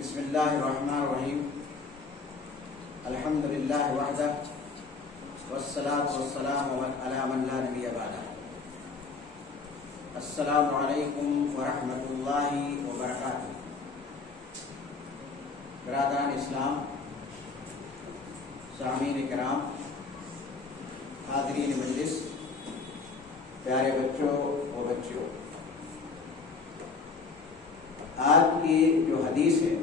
بسم اللہ الرحمن الرحیم الحمد للہ وحدہ والصلاة والسلام علی من لا نبی بعدہ. السلام علیکم ورحمۃ اللہ وبرکاتہ. برادران اسلام، سامعین کرام، حاضرین مجلس، پیارے بچوں و بچیوں، آج کی جو حدیث ہے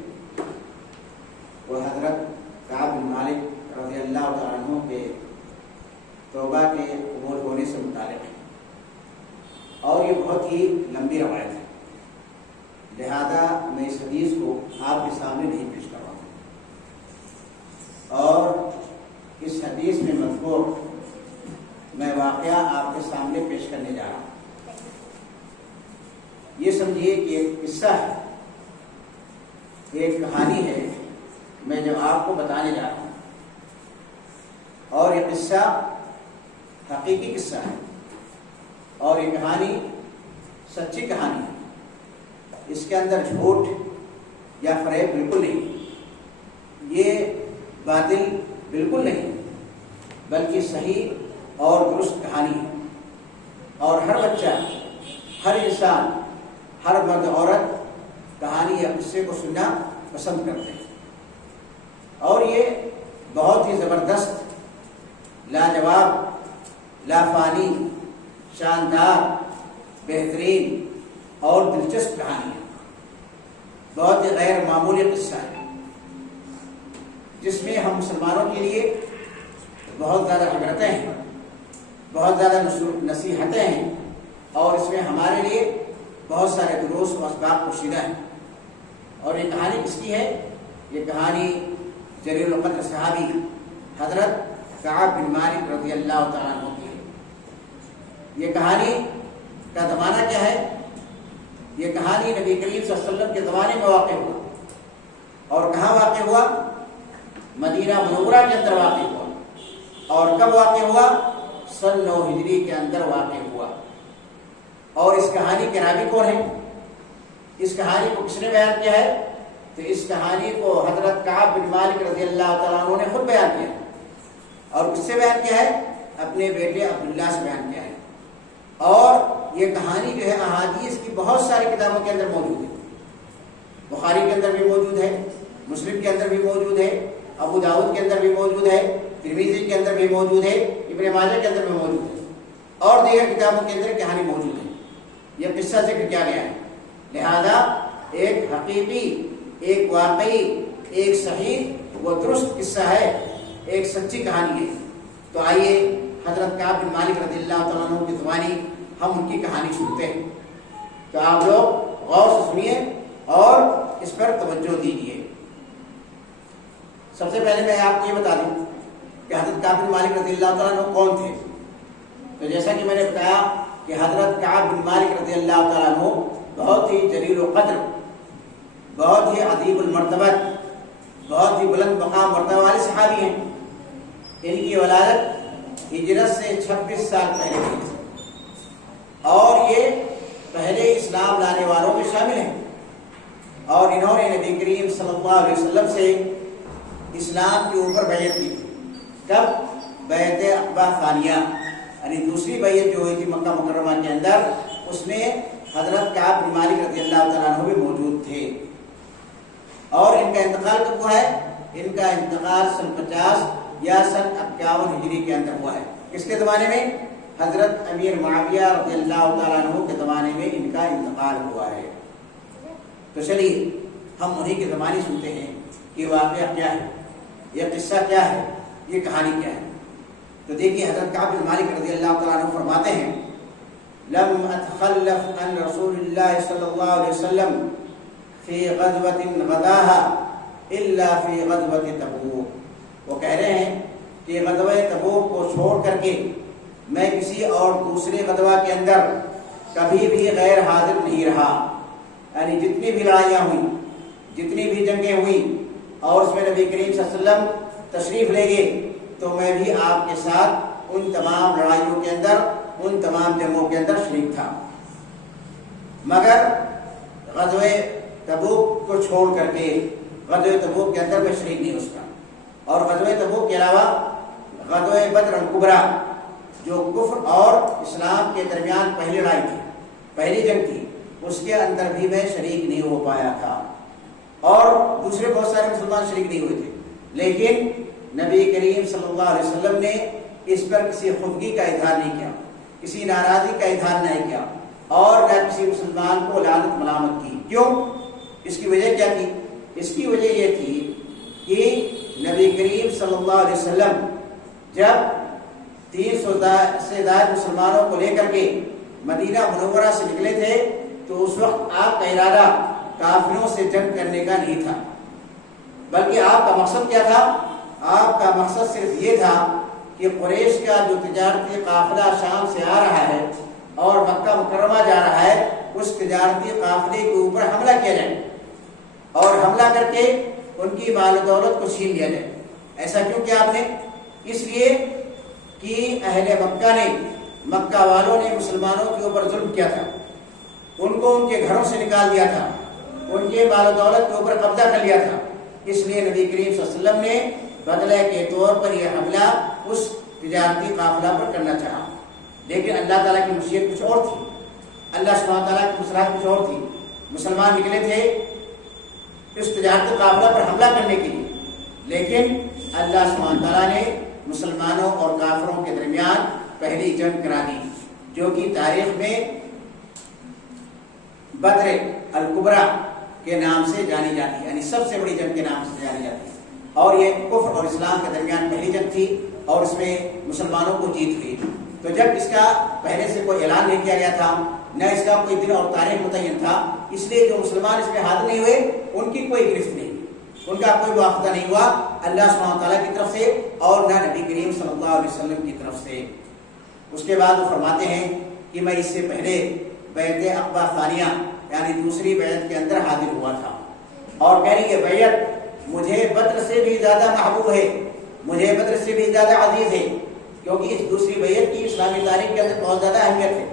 وہ حضرت کعب بن مالک رضی اللہ تعالیٰ عنہ کے توبہ کے قبول ہونے سے متعلق ہے، اور یہ بہت ہی لمبی روایت ہے، لہذا میں اس حدیث کو آپ کے سامنے نہیں پیش کر رہا ہوں. اور اس حدیث میں مذکور میں واقعہ آپ کے سامنے پیش کرنے جا رہا ہوں. یہ سمجھیے کہ ایک قصہ ہے، ایک کہانی ہے، میں جب آپ کو بتانے جا رہا ہوں. اور یہ قصہ حقیقی قصہ ہے، اور یہ کہانی سچی کہانی ہے. اس کے اندر جھوٹ یا فریب بالکل نہیں، یہ باطل بالکل نہیں، بلکہ صحیح اور درست کہانی ہے. اور ہر بچہ، ہر انسان، ہر مرد عورت کہانی یا قصے کو سننا پسند کرتے ہیں. اور یہ بہت ہی زبردست، لاجواب، لافانی، شاندار، بہترین اور دلچسپ کہانی ہے. بہت ہی غیر معمولی قصہ ہے، جس میں ہم مسلمانوں کے لیے بہت زیادہ عبرتیں ہیں، بہت زیادہ نصیحتیں ہیں، اور اس میں ہمارے لیے بہت سارے دروس و اسباق پوشیدہ ہیں. اور یہ کہانی کس کی ہے؟ یہ کہانی جلیل القدر صحابی حضرت کعب بن مالک رضی اللہ تعالیٰ عنہ کی ہے. یہ کہانی کا زمانہ کیا ہے؟ یہ کہانی نبی کریم صلی اللہ علیہ وسلم کے زمانے میں واقع ہوا. اور کہاں واقع ہوا؟ مدینہ منورہ کے اندر واقع ہوا. اور کب واقع ہوا؟ سن 9 ہجری کے اندر واقع ہوا. اور اس کہانی کے راوی کون ہیں؟ اس کہانی کو کس نے بیان کیا ہے؟ تو اس کہانی کو حضرت کعب بن مالک رضی اللہ تعالیٰ عنہ نے خود بیان کیا ہے. اور کس سے بیان کیا ہے؟ اپنے بیٹے عبداللہ سے بیان کیا ہے. اور یہ کہانی جو ہے احادیث کی بہت ساری کتابوں کے اندر موجود ہے. بخاری کے اندر بھی موجود ہے، مسلم کے اندر بھی موجود ہے، ابو داؤد کے اندر بھی موجود ہے، ترمذی کے اندر بھی موجود ہے، ابن ماجہ کے اندر بھی موجود ہے، اور دیگر کتابوں کے اندر کہانی موجود ہے. یہ قصہ ذکر کیا گیا ہے. لہذا ایک حقیقی، ایک واقعی، ایک صحیح و درست قصہ ہے، ایک سچی کہانی ہے. تو آئیے حضرت کعب بن مالک رضی اللہ تعالیٰ عنہ کی زبانی ہم ان کی کہانی سنتے ہیں. تو آپ لوگ غور سے سنیے اور اس پر توجہ دیجیے. سب سے پہلے میں آپ کو یہ بتا دوں کہ حضرت کعب بن مالک رضی اللہ تعالیٰ عنہ کون تھے. تو جیسا کہ میں نے بتایا کہ حضرت کعب بن مالک رضی اللہ تعالیٰ عنہ بہت ہی جلیل القدر، بہت ہی عظیم المرتبت، بہت ہی بلند مقام مرتبہ والے صحابی ہیں. ان کی ولادت ہجرت سے 26 سال پہلے ہوئی تھی، اور یہ پہلے اسلام لانے والوں میں شامل ہیں. اور انہوں نے نبی کریم صلی اللہ علیہ وسلم سے اسلام کے اوپر بیعت کی. کب؟ بیعت عقبہ ثانیہ، یعنی دوسری بیعت جو ہوئی تھی مکہ مکرمہ کے اندر، اس میں حضرت کعب بن مالک رضی اللہ تعالیٰ عنہ بھی موجود تھے. اور ان کا انتقال کب ہوا ہے؟ ان کا انتقال سن 50 یا سن 51 ہجری کے اندر ہوا ہے. کس کے زمانے میں؟ حضرت امیر معاویہ رضی اللہ تعالیٰ عنہ کے زمانے میں ان کا انتقال ہوا ہے. تو چلیے ہم انہی کی زبانی سنتے ہیں کہ واقعہ کیا ہے، یہ قصہ کیا ہے، یہ کہانی کیا ہے. تو دیکھیے حضرت کعب بن مالک رضی اللہ تعالیٰ عنہ فرماتے ہیں: لم اتخلف عن رسول اللہ صلی اللہ علیہ وسلم فی غزوۃ غزاها الا فی غزوۃ تبوک. وہ کہہ رہے ہیں کہ غزوہ تبوک کو چھوڑ کر کے میں کسی اور دوسرے غزوہ کے اندر کبھی بھی غیر حاضر نہیں رہا. یعنی جتنی بھی لڑائیاں ہوئیں، جتنی بھی جنگیں ہوئیں، اور اس میں نبی کریم صلی اللہ علیہ وسلم تشریف لے گئے، تو میں بھی آپ کے ساتھ ان تمام لڑائیوں کے اندر، ان تمام جنگوں کے اندر شریک تھا. مگر غزوہ تبوک کو چھوڑ کر کے غزوہ تبوک کے اندر میں شریک نہیں ہو سکا. اور غزوہ تبوک کے علاوہ غزوہ بدر الکبریٰ جو کفر اور اسلام کے درمیان پہلی لڑائی تھی، پہلی جنگ تھی، اس کے اندر بھی میں شریک نہیں ہو پایا تھا. اور دوسرے بہت سارے مسلمان شریک نہیں ہوئے تھے، لیکن نبی کریم صلی اللہ علیہ وسلم نے اس پر کسی خفگی کا اظہار نہیں کیا، کسی ناراضگی کا اظہار نہیں کیا، اور نہ کسی مسلمان کو لعنت ملامت کی. کیوں؟ اس کی وجہ کیا تھی؟ اس کی وجہ یہ تھی کہ نبی کریم صلی اللہ علیہ وسلم جب 300 سے زائد مسلمانوں کو لے کر کے مدینہ منورہ سے نکلے تھے تو اس وقت آپ کا ارادہ کافروں سے جنگ کرنے کا نہیں تھا، بلکہ آپ کا مقصد کیا تھا؟ آپ کا مقصد صرف یہ تھا کہ قریش کا جو تجارتی قافلہ شام سے آ رہا ہے اور مکہ مکرمہ جا رہا ہے، اس تجارتی قافلے کے اوپر حملہ کیا جائے اور حملہ کر کے ان کی مال و دولت کو چھین لیا جائے. ایسا کیوں کیا آپ نے؟ اس لیے کہ اہل مکہ نے، مکہ والوں نے مسلمانوں کے اوپر ظلم کیا تھا، ان کو ان کے گھروں سے نکال دیا تھا، ان کے مال و دولت کے اوپر قبضہ کر لیا تھا. اس لیے نبی کریم صلی اللہ علیہ وسلم نے بدلے کے طور پر یہ حملہ اس تجارتی قافلہ پر کرنا چاہا. لیکن اللہ تعالیٰ کی مشیت کچھ اور تھی، اللہ سبحانہ تعالیٰ کی مصلحت کچھ اور تھی. مسلمان نکلے تھے اس تجارتی قافلہ پر حملہ کرنے کے لیے، لیکن اللہ سبحانہ تعالیٰ نے مسلمانوں اور کافروں کے درمیان پہلی جنگ کرا دی، جو کہ تاریخ میں بدر الکبریٰ کے نام سے جانی جاتی ہے، یعنی سب سے بڑی جنگ کے نام سے جانی جاتی ہے. اور یہ کفر اور اسلام کے درمیان پہلی جنگ تھی اور اس میں مسلمانوں کو جیت ہوئی. تو جب اس کا پہلے سے کوئی اعلان نہیں کیا گیا تھا، نہ اس کا کوئی دن اور تاریخ متعین تھا، اس لیے جو مسلمان اس میں حاضر نہیں ہوئے ان کی کوئی گرفت نہیں، ان کا کوئی مواخذہ نہیں ہوا اللہ سبحانہ تعالیٰ کی طرف سے اور نہ نبی کریم صلی اللہ علیہ وسلم کی طرف سے. اس کے بعد وہ فرماتے ہیں کہ میں اس سے پہلے بیعت عقبہ ثانیہ یعنی دوسری بیعت کے اندر حاضر ہوا تھا، اور کہہ رہی ہے بیعت مجھے بدر سے بھی زیادہ محبوب ہے، مجھے بدر سے بھی زیادہ عزیز ہے، کیونکہ اس دوسری بیعت کی اسلامی تاریخ کے اندر بہت زیادہ اہمیت ہے.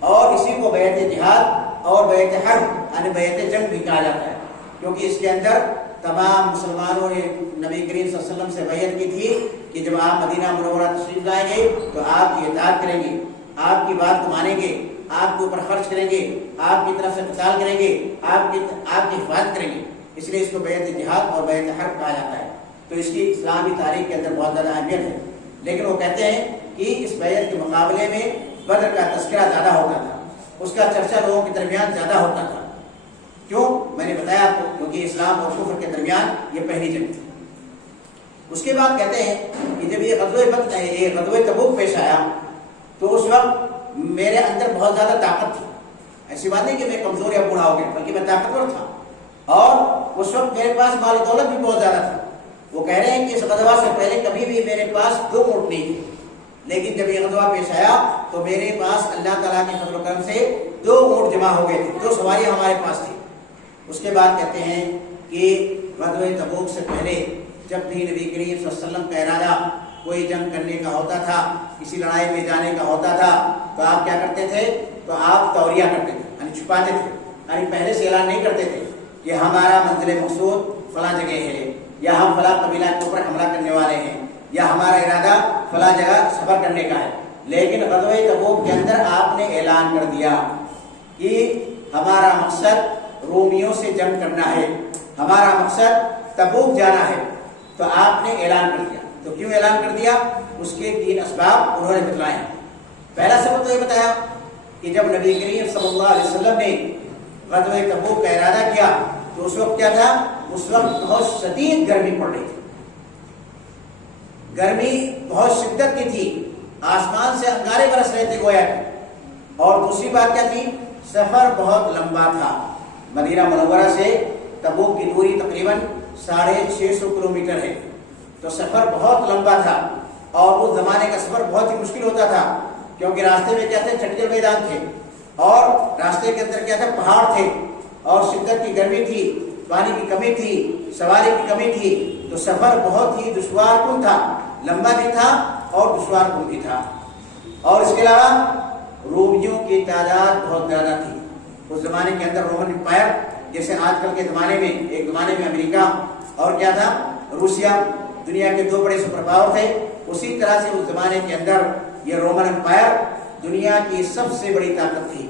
اور اسی کو بیعت جہاد اور بیعت حرب یعنی بیعت جنگ بھی کہا جاتا ہے، کیونکہ اس کے اندر تمام مسلمانوں نے نبی کریم صلی اللہ علیہ وسلم سے بیعت کی تھی کہ جب آپ مدینہ منورہ تشریف لائیں گے تو آپ کی اطاعت کریں گے، آپ کی بات کو مانیں گے، آپ کے اوپر خرچ کریں گے، آپ کی طرف سے قتال کریں گے، آپ کی حفاظت کریں گے. اس لیے اس کو بیعت جہاد اور بیعت حرب کہا جاتا ہے. تو اس کی اسلامی تاریخ کے اندر بہت زیادہ اہمیت ہے. لیکن وہ کہتے ہیں کہ اس بیعت کے مقابلے میں بدر کا تذکرہ زیادہ ہوتا تھا، اس کا چرچا لوگوں کے درمیان زیادہ ہوتا تھا. کیوں؟ میں نے بتایا آپ کو، کیونکہ اسلام اور کفر کے درمیان یہ پہلی جنگ تھی. اس کے بعد کہتے ہیں کہ جب یہ غزوہ تبوک پیش آیا تو اس وقت میرے اندر بہت زیادہ طاقت تھی. ایسی بات نہیں کہ میں کمزور یا بوڑھا ہو گیا، بلکہ میں طاقتور تھا، اور اس وقت میرے پاس مال و دولت بھی بہت زیادہ تھا. وہ کہہ رہے ہیں کہ اس غزوہ سے پہلے کبھی بھی میرے پاس 2 اونٹ نہیں تھے، لیکن جب یہ غزوہ پیش آیا تو میرے پاس اللہ تعالیٰ کے فضل و کرم سے 2 اونٹ جمع ہو گئے تھے، 2 سواریاں ہمارے پاس تھی. اس کے بعد کہتے ہیں کہ غزوہ تبوک سے پہلے جب بھی نبی کریم صلی اللہ علیہ وسلم کا ارادہ کوئی جنگ کرنے کا ہوتا تھا، کسی لڑائی میں جانے کا ہوتا تھا، تو آپ کیا کرتے تھے؟ تو آپ توریہ کرتے تھے، یعنی چھپاتے تھے، یعنی پہلے سے اعلان نہیں کرتے تھے کہ ہمارا منزل مقصود فلاں جگہ ہے، یا ہم فلاں قبیلہ کے اوپر حملہ کرنے والے ہیں، یا ہمارا ارادہ فلاں جگہ سفر کرنے کا ہے. لیکن غزوہ تبوک کے اندر آپ نے اعلان کر دیا کہ ہمارا مقصد رومیوں سے جنگ کرنا ہے، ہمارا مقصد تبوک جانا ہے. تو آپ نے اعلان کر دیا. تو کیوں اعلان کر دیا؟ اس کے 3 اسباب انہوں نے بتلائے. پہلا سبب تو یہ بتایا کہ جب نبی کریم صلی اللہ علیہ وسلم نے غزوہ تبوک کا ارادہ کیا تو اس وقت کیا تھا؟ اس وقت بہت شدید گرمی پڑ رہی تھی، گرمی بہت شدت کی تھی، آسمان سے انگارے برس رہے تھے گویا کہ. اور دوسری بات کیا تھی؟ سفر بہت لمبا تھا. مدینہ منورہ سے تبوک کی دوری تقریباً 650 کلومیٹر ہے. تو سفر بہت لمبا تھا، اور اس زمانے کا سفر بہت ہی مشکل ہوتا تھا، کیونکہ راستے میں کیا تھے؟ چٹیل میدان تھے، اور راستے کے اندر کیا تھا؟ پہاڑ تھے، اور شدت کی گرمی تھی، پانی کی کمی تھی، سواری کی کمی تھی. تو سفر بہت ہی دشوار کن تھا، لمبا بھی تھا اور دشوار کن بھی تھا. اور اس کے علاوہ رومیوں کی تعداد بہت زیادہ تھی. اس زمانے کے اندر رومن امپائر جیسے آج کل کے زمانے میں، ایک زمانے میں امریکہ اور کیا تھا، روسیا، دنیا کے دو بڑے سپر پاور تھے، اسی طرح سے اس زمانے کے اندر یہ رومن امپائر دنیا کی سب سے بڑی طاقت تھی،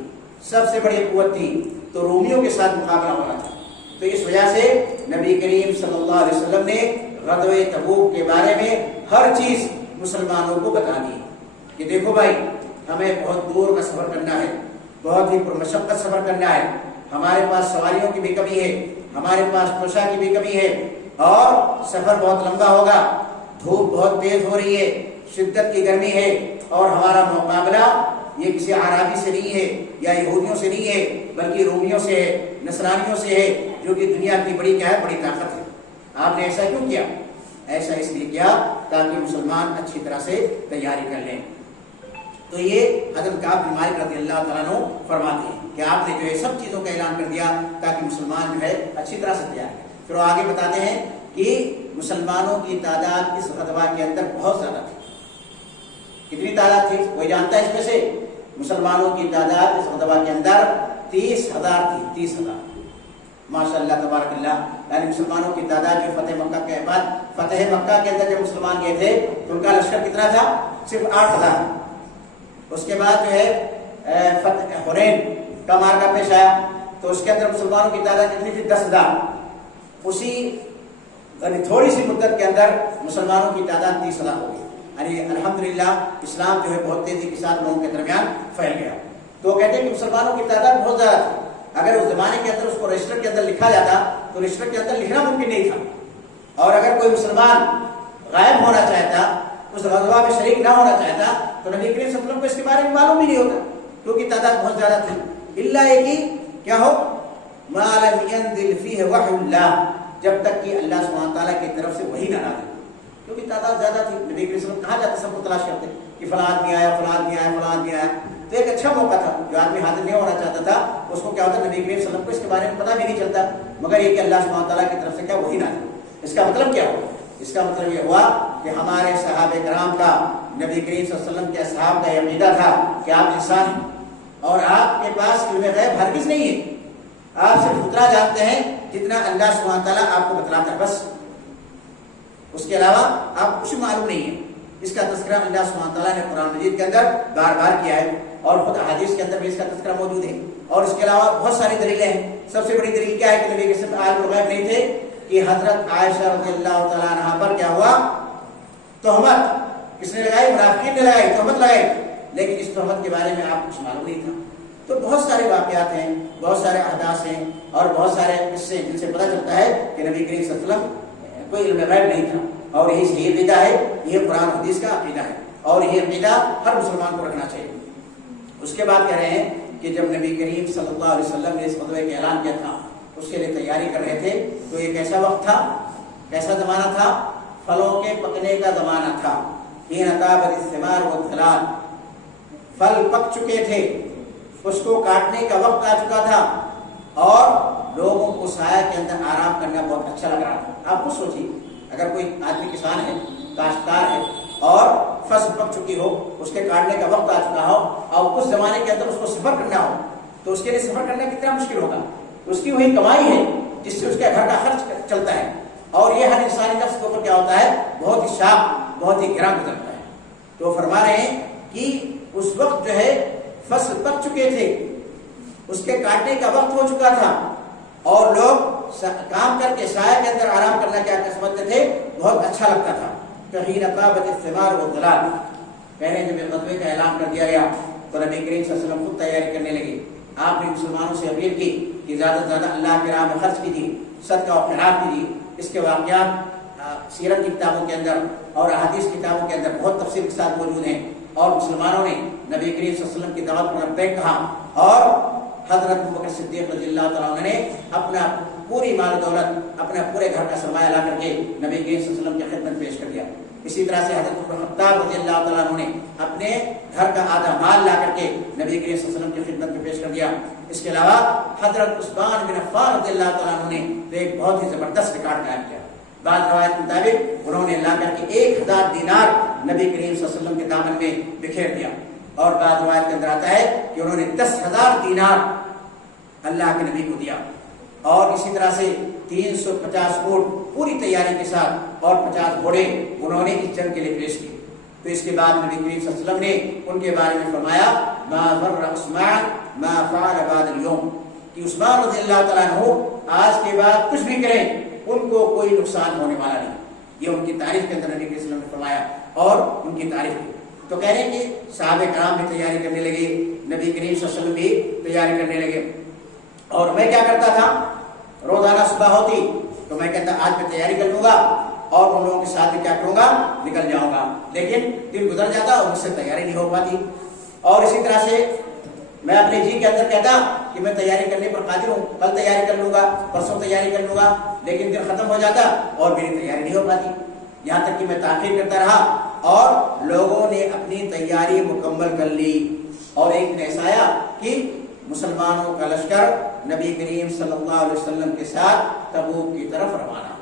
سب سے بڑی قوت تھی، تو رومیوں کے ساتھ مقابلہ ہو رہا تھا۔ تو اس وجہ سے نبی کریم صلی اللہ علیہ وسلم نے غزوہ تبوک کے بارے میں ہر چیز مسلمانوں کو بتا دی کہ دیکھو بھائی، ہمیں بہت دور کا سفر کرنا ہے، بہت ہی پرمشقت سفر کرنا ہے، ہمارے پاس سواریوں کی بھی کمی ہے، ہمارے پاس پوشاک کی بھی کمی ہے، اور سفر بہت لمبا ہوگا، دھوپ بہت تیز ہو رہی ہے، شدت کی گرمی ہے، اور ہمارا مقابلہ یہ کسی عربی سے نہیں ہے یا یہودیوں سے نہیں ہے، بلکہ رومیوں سے ہے، نصرانیوں سے ہے، جو کہ دنیا کی بڑی کیا ہے، بڑی طاقت ہے۔ آپ نے ایسا کیوں کیا؟ ایسا اس لیے کیا تاکہ مسلمان اچھی طرح سے تیاری کر لیں۔ تو یہ حضرت کعب بن مالک رضی اللہ تعالیٰ عنہ فرماتے ہیں کہ آپ نے جو ہے سب چیزوں کا اعلان کر دیا تاکہ مسلمان جو ہے اچھی طرح سے تیار کریں۔ پھر وہ آگے بتاتے ہیں کہ مسلمانوں کی تعداد اس غزوہ کے اندر بہت زیادہ تھی۔ کتنی تعداد تھی کوئی جانتا ہے اس میں سے؟ مسلمانوں کی تعداد اس غزوہ کے اندر 30,000 تھی، 30,000۔ ماشاء اللہ تبارک اللہ، یعنی مسلمانوں کی تعداد جو فتح مکہ کے بعد، فتح مکہ کے اندر جب مسلمان گئے تھے تو ان کا لشکر کتنا تھا؟ صرف 8,000۔ اس کے بعد جو ہے فتح حنین کا مارکا پیش آیا تو اس کے اندر مسلمانوں کی تعداد کتنی تھی؟ 10,000۔ اسی یعنی تھوڑی سی مدت کے اندر مسلمانوں کی تعداد 30,000 ہو گئی۔ یعنی الحمدللہ اسلام جو ہے بہت تیزی کے ساتھ لوگوں کے درمیان پھیل گیا۔ تو وہ کہتے ہیں کہ مسلمانوں کی تعداد بہت زیادہ تھی، اگر اس زمانے کے اندر اس کو رجسٹر کے اندر لکھا جاتا تو رجسٹر کے اندر لکھنا ممکن نہیں تھا، اور اگر کوئی مسلمان غائب ہونا چاہتا، اس غزوہ میں شریک نہ ہونا چاہتا، تو نبی کریم صلی اللہ علیہ وسلم کو اس کے بارے میں معلوم ہی نہیں ہوتا، کیونکہ تعداد بہت زیادہ تھی۔ الا یہ کہ کیا ہو، ما لم ينزل فيه وحی اللہ، جب تک کہ اللہ سبحانہ تعالیٰ کی طرف سے وحی نہ نازل، کیونکہ تعداد زیادہ تھی۔ نبی کریم صلی اللہ علیہ وسلم کہاں جاتے سب کو تلاش کرتے کہ فلاں آدمی آیا، فلاں آدمی آیا، فلاں آدمی آیا۔ تو ایک اچھا موقع تھا، جو آدمی حاضر نہیں ہونا چاہتا تھا اس کو کیا ہوتا، نبی کریم صلی اللہ علیہ وسلم کو اس کے بارے میں پتہ بھی نہیں چلتا، مگر یہ کہ اللہ سبحانہ تعالیٰ کی طرف سے کیا وحی نازل۔ اس کا مطلب کیا ہوا؟ اس کا مطلب یہ ہوا کہ ہمارے صحابہ کرام کا، نبی کریم صلی اللہ علیہ وسلم کے اصحاب کا یہ عقیدہ تھا کہ آپ انسان ہیں اور آپ کے پاس علم غیب ہرگز نہیں ہے، آپ صرف اتنا جانتے ہیں جتنا اللہ سبحانہ تعالیٰ آپ کو بتلاتا ہے، بس اس کے علاوہ آپ کچھ معلوم نہیں ہے۔ اس کا تذکرہ اللہ سبحانہ تعالیٰ نے قرآن مجید کے اندر بار بار کیا ہے، اور خود حدیث کے اندر بھی اس کا تذکرہ موجود ہے، اور اس کے علاوہ بہت ساری دلیلیں ہیں۔ سب سے بڑی دلیل کیا ہے کہ نبی کے سب عالم الغیب نہیں تھے، کہ حضرت عائشہ رضی اللہ تعالیٰ عنہا پر کیا ہوا، تہمت کس نے لگائی؟ منافقین نے لگائی، تہمت لگائی، لیکن اس تہمت کے بارے میں آپ کچھ معلوم نہیں تھا۔ تو بہت سارے واقعات ہیں، بہت سارے احداث ہیں، اور بہت سارے قصے جن سے پتہ چلتا ہے کہ نبی کریم صلی اللہ علیہ وسلم کوئی علم غیب نہیں تھا، اور یہی صحیح عقیدہ ہے، یہ قرآن حدیث کا عقیدہ ہے، اور یہ عقیدہ ہر مسلمان کو رکھنا چاہیے۔ اس کے بعد کہہ رہے ہیں کہ جب نبی کریم صلی اللہ علیہ وسلم نے اس غزوے کا اعلان کیا تھا، اس کے لیے تیاری کر رہے تھے، تو یہ کیسا وقت تھا، کیسا زمانہ تھا؟ پھلوں کے پکنے کا زمانہ تھا۔ حین طابت الثمار والظلال، پھل پک چکے تھے، اس کو کاٹنے کا وقت آ چکا تھا، اور لوگوں کو سایہ کے اندر آرام کرنا بہت اچھا لگ رہا تھا۔ آپ خود سوچیے، اگر کوئی آدمی کسان ہے، کاشتکار ہے، اور فصل پک چکی ہو، اس کے کاٹنے کا وقت آ چکا ہو، اور اس زمانے کے اندر اس کو سفر کرنا ہو، تو اس کے لیے سفر کرنا کتنا مشکل ہوگا۔ اس کی وہی کمائی ہے جس سے اس کے گھر کا خرچ چلتا ہے، اور یہ ہر انسانی نفس کے اوپر کیا ہوتا ہے، بہت ہی شاق، بہت ہی گرا گزرتا ہے۔ تو فرما رہے ہیں کہ اس وقت جو ہے فصل پک چکے تھے، اس کے کاٹنے کا وقت ہو چکا تھا، اور لوگ کام کر کے سایہ کے اندر آرام کرنا کیا سمجھتے تھے، بہت اچھا لگتا تھا۔ حین طابت الثمار والظلال، پہلے جب غزوے کا اعلان کر دیا گیا تو نبی کریم صلی اللہ علیہ وسلم خود تیاری کرنے لگے۔ آپ نے مسلمانوں سے اپیل کی کہ زیادہ سے زیادہ اللہ کی راہ میں خرچ کیجیے، صدقہ و خیرات کیجیے۔ اس کے واقعات سیرت کی کتابوں کے اندر اور احادیث کی کتابوں کے اندر بہت تفصیل کے ساتھ موجود ہیں، اور مسلمانوں نے نبی کریم صلی اللہ علیہ وسلم کی دعوت پر لبیک کہا، اور حضرت ابوبکر صدیق رضی اللہ تعالیٰ عنہ نے اپنا پوری مال و دولت، اپنا پورے گھر کا سرمایہ لا کر کے نبی کریم صلی اللہ علیہ وسلم کی خدمت پیش کر دیا۔ اسی طرح سے حضرت عمر خطاب رضی اللہ تعالیٰ عنہ نے اپنے گھر کا آدھا مال لا کر کے نبی کریم صلی اللہ علیہ وسلم کی خدمت میں پیش کر دیا۔ اس کے علاوہ حضرت عثمان بن عفان رضی اللہ تعالیٰ عنہ نے ایک بہت ہی زبردست ریکارڈ قائم کیا۔ بعض روایت کے مطابق انہوں نے لا کر کے 1000 دینار نبی کریم صلی اللہ علیہ وسلم کے دامن میں بکھیر دیا، اور بعض روایت کے اندر آتا ہے کہ انہوں نے 10,000 دینار اللہ کے نبی کو دیا۔ اور اسی طرح سے 350 اونٹ پوری تیاری کے ساتھ اور 50 گھوڑے انہوں نے اس جنگ کے لیے پیش کیے. تو اس کے بعد نبی کریم صلی اللہ علیہ وسلم نے ان کے بارے میں فرمایا ما ضر عثمان ما فعل بعد اليوم، کہ عثمان رضی اللہ تعالیٰ عنہ آج کے بعد کچھ بھی کریں ان کو کوئی نقصان ہونے والا نہیں. یہ ان کی تعریف کے اندر نبی کریم صلی اللہ علیہ وسلم نے فرمایا اور ان کی تعریف کی. تو کہہ رہے ہیں کہ صحابہ کرام بھی تیاری کرنے لگے، نبی کریم صلی اللہ علیہ وسلم بھی تیاری کرنے لگے. اور میں کیا کرتا تھا، روزانہ صبح ہوتی تو میں کہتا آج میں تیاری کر لوں گا اور ان لوگوں کے ساتھ کیا کروں گا، نکل جاؤں گا. لیکن دن گزر جاتا اور مجھ سے تیاری نہیں ہو پاتی. اور اسی طرح سے میں اپنے جی کے اندر کہتا کہ میں تیاری کرنے پر قادر ہوں، کل تیاری کر لوں گا، پرسوں تیاری کر لوں گا، لیکن دن ختم ہو جاتا اور میری تیاری نہیں ہو پاتی. یہاں تک کہ میں تاخیر کرتا رہا اور لوگوں نے اپنی تیاری مکمل کر لی. اور ایک دن ایسا آیا کہ مسلمانوں کا لشکر نبی کریم صلی اللہ علیہ وسلم کے ساتھ تبوک کی طرف روانہ